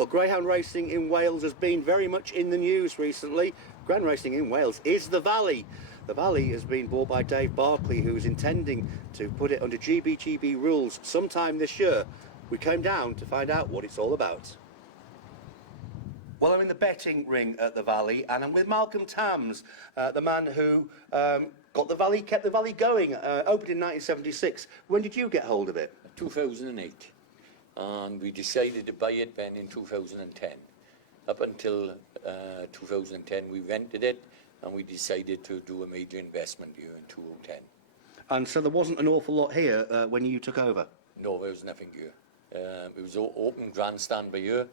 Well, greyhound racing in Wales has been very much in the news recently. Greyhound racing in Wales is the Valley. The Valley has been bought by Dave Barclay, who is intending to put it under GBGB rules sometime this year. We came down to find out what it's all about. Well, I'm in the betting ring at the Valley, and I'm with Malcolm Tams, the man who kept the Valley going, opened in 1976. When did you get hold of it? 2008. And we decided to buy it then in 2010. Up until 2010 we rented it, and we decided to do a major investment here in 2010. And so there wasn't an awful lot here when you took over? No, there was nothing here. It was open grandstand by here,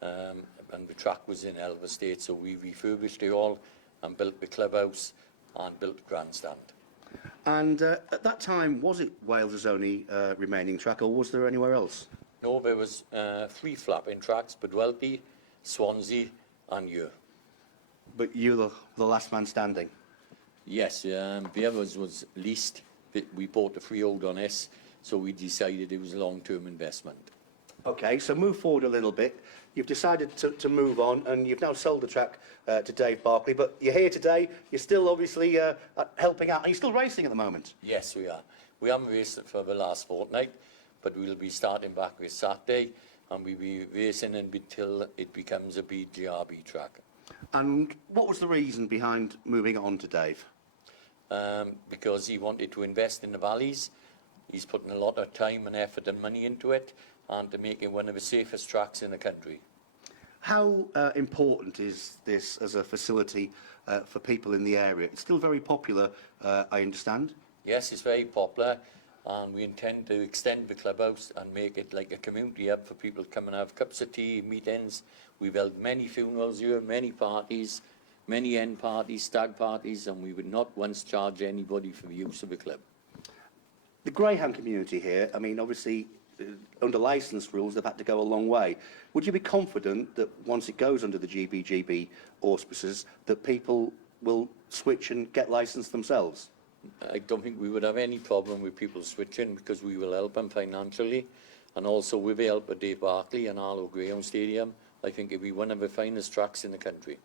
and the track was in hell of a state, so we refurbished it all and built the clubhouse and built the grandstand. And at that time, was it Wales's only remaining track, or was there anywhere else? No, there was 3 flapping tracks, Bedwellty, Swansea and here. But you the last man standing? Yes, the others was leased. We bought the freehold on this, so we decided it was a long-term investment. Okay, so move forward a little bit. You've decided to move on, and you've now sold the track to Dave Barclay, but you're here today, you're still obviously helping out. Are you still racing at the moment? Yes, we are. We haven't raced for the last fortnight, but we'll be starting back with Saturday, and we'll be racing until it becomes a BGRB track. And what was the reason behind moving on to Dave? Because he wanted to invest in the valleys. He's putting a lot of time and effort and money into it, and to make it one of the safest tracks in the country. How important is this as a facility for people in the area? It's still very popular, I understand. Yes, it's very popular, and we intend to extend the clubhouse and make it like a community hub for people to come and have cups of tea, meetings. We've held many funerals here, many parties, many end parties, stag parties, and we would not once charge anybody for the use of the club. The greyhound community here, I mean, obviously, under licence rules, they've had to go a long way. Would you be confident that once it goes under the GBGB auspices, that people will switch and get licensed themselves? I don't think we would have any problem with people switching, because we will help them financially, and also with the help of Dave Barclay and Harlow Greyhound Stadium, I think it'll be one of the finest tracks in the country.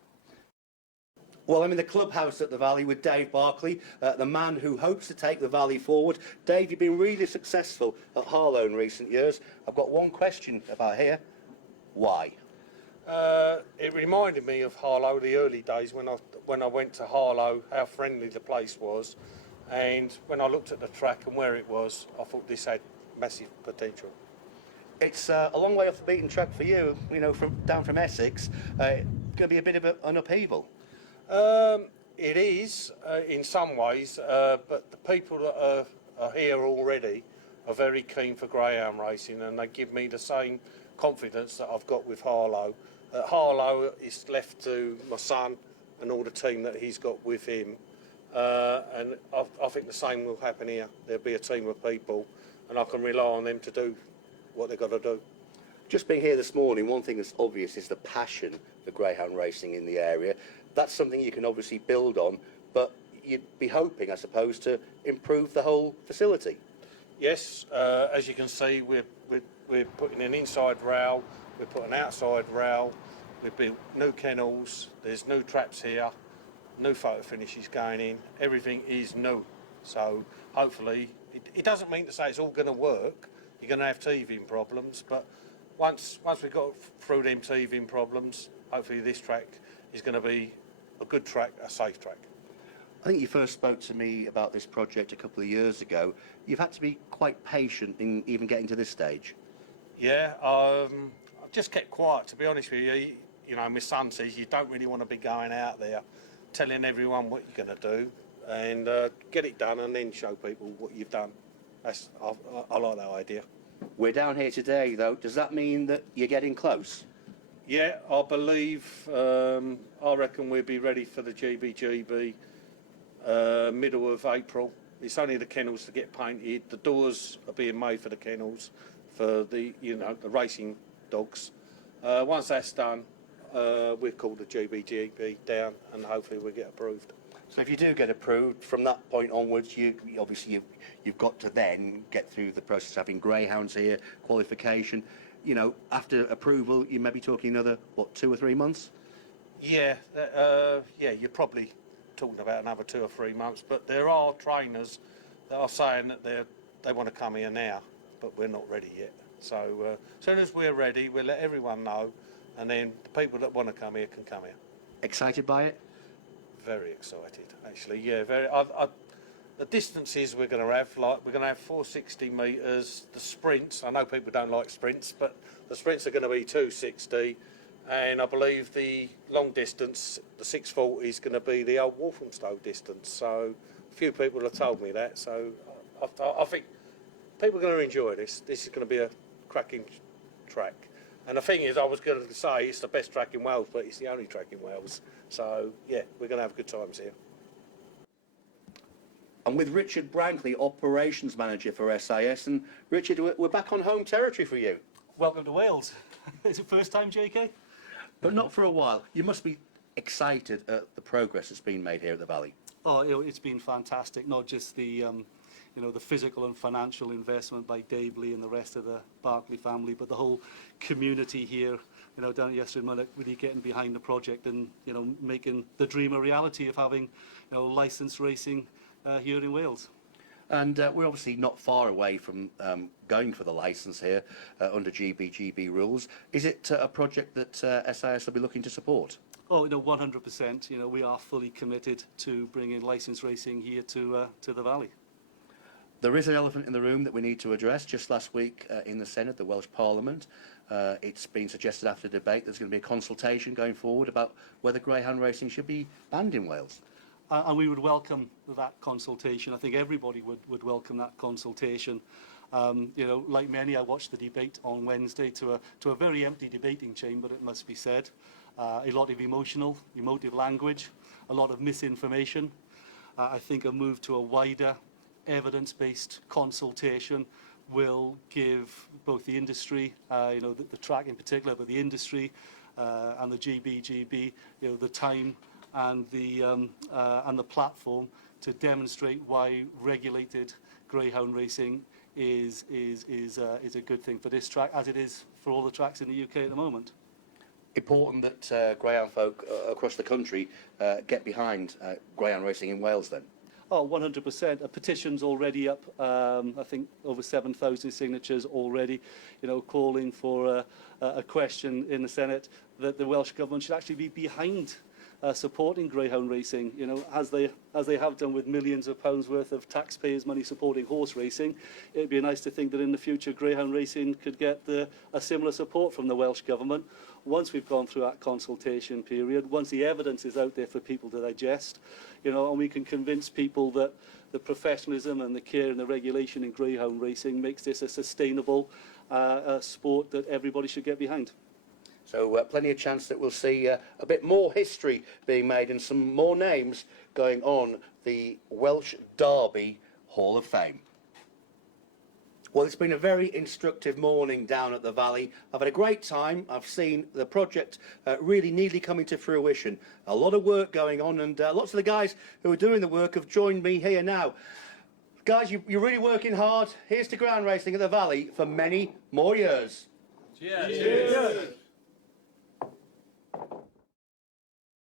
Well, I'm in the clubhouse at the Valley with Dave Barclay, the man who hopes to take the Valley forward. Dave, you've been really successful at Harlow in recent years. I've got one question about here. Why? It reminded me of Harlow, the early days when I went to Harlow, how friendly the place was. And when I looked at the track and where it was, I thought this had massive potential. It's a long way off the beaten track for you, you know, down from Essex. Going to be a bit of an upheaval. It is, in some ways, but the people that are here already are very keen for greyhound racing, and they give me the same confidence that I've got with Harlow. Harlow is left to my son and all the team that he's got with him, and I think the same will happen here. There'll be a team of people, and I can rely on them to do what they've got to do. Just being here this morning, one thing that's obvious is the passion for greyhound racing in the area. That's something you can obviously build on, but you'd be hoping, I suppose, to improve the whole facility. Yes, as you can see, we're putting an inside rail, we're putting an outside rail, we've built new kennels, there's new traps here, new photo finishes going in, everything is new. So hopefully, it doesn't mean to say it's all going to work. You're going to have teething problems, but once we've got through them teething problems, hopefully this track is going to be a good track, a safe track. I think you first spoke to me about this project a couple of years ago. You've had to be quite patient in even getting to this stage. Yeah, I just kept quiet, to be honest with you. You know, my son says you don't really want to be going out there telling everyone what you're going to do, and get it done and then show people what you've done. I like that idea. We're down here today, though. Does that mean that you're getting close? Yeah, I believe, I reckon we'll be ready for the GBGB middle of April. It's only the kennels to get painted. The doors are being made for the kennels, for the, you know, the racing dogs. Once that's done, we'll call the GBGB down and hopefully we'll get approved. So if you do get approved, from that point onwards, you've got to then get through the process of having greyhounds here, qualification. you know, after approval, you may be talking another, what, 2 or 3 months? Yeah, you're probably talking about another 2 or 3 months, but there are trainers that are saying that they want to come here now, but we're not ready yet. So as soon as we're ready, we'll let everyone know, and then the people that want to come here can come here. Excited by it? Very excited, actually. Yeah, very. The distances we're going to have, like we're going to have 460 metres. The sprints, I know people don't like sprints, but the sprints are going to be 260, and I believe the long distance, the 640, is going to be the old Walthamstow distance. So a few people have told me that. So I think people are going to enjoy this. This is going to be a cracking track. And the thing is, I was going to say it's the best track in Wales, but it's the only track in Wales. So yeah, we're going to have good times here. I'm with Richard Brankley, Operations Manager for SIS. And Richard, we're back on home territory for you. Welcome to Wales. Is it first time, JK? But not for a while. You must be excited at the progress that's been made here at the Valley. Oh, it's been fantastic. Not just the, the physical and financial investment by Dave Lee and the rest of the Barclay family, but the whole community here, down at Yestrin Munnock, really getting behind the project and, making the dream a reality of having, licensed racing here in Wales. And we're obviously not far away from going for the licence here under GBGB rules. Is it a project that SIS will be looking to support? Oh, 100%. We are fully committed to bringing licensed racing here to the Valley. There is an elephant in the room that we need to address. Just last week in the Senate, the Welsh Parliament, it's been suggested after debate there's going to be a consultation going forward about whether greyhound racing should be banned in Wales. And we would welcome that consultation. I think everybody would welcome that consultation. Like many, I watched the debate on Wednesday to a very empty debating chamber, it must be said. A lot of emotive language, a lot of misinformation. I think a move to a wider evidence-based consultation will give both the industry, the track in particular, but the industry and the GBGB, the time and the platform to demonstrate why regulated greyhound racing is a good thing for this track, as it is for all the tracks in the UK at the moment. Important that greyhound folk across the country get behind greyhound racing in Wales then? Oh, 100%. A petition's already up, I think over 7,000 signatures already, calling for a question in the Senate that the Welsh Government should actually be behind supporting greyhound racing, as they have done with millions of pounds worth of taxpayers' money supporting horse racing. It'd be nice to think that in the future greyhound racing could get a similar support from the Welsh Government once we've gone through that consultation period, once the evidence is out there for people to digest, and we can convince people that the professionalism and the care and the regulation in greyhound racing makes this a sustainable sport that everybody should get behind. So plenty of chance that we'll see a bit more history being made and some more names going on the Welsh Derby Hall of Fame. Well, it's been a very instructive morning down at the Valley. I've had a great time. I've seen the project really neatly coming to fruition. A lot of work going on, and lots of the guys who are doing the work have joined me here now. Guys, you're really working hard. Here's to ground racing at the Valley for many more years. Cheers. Cheers.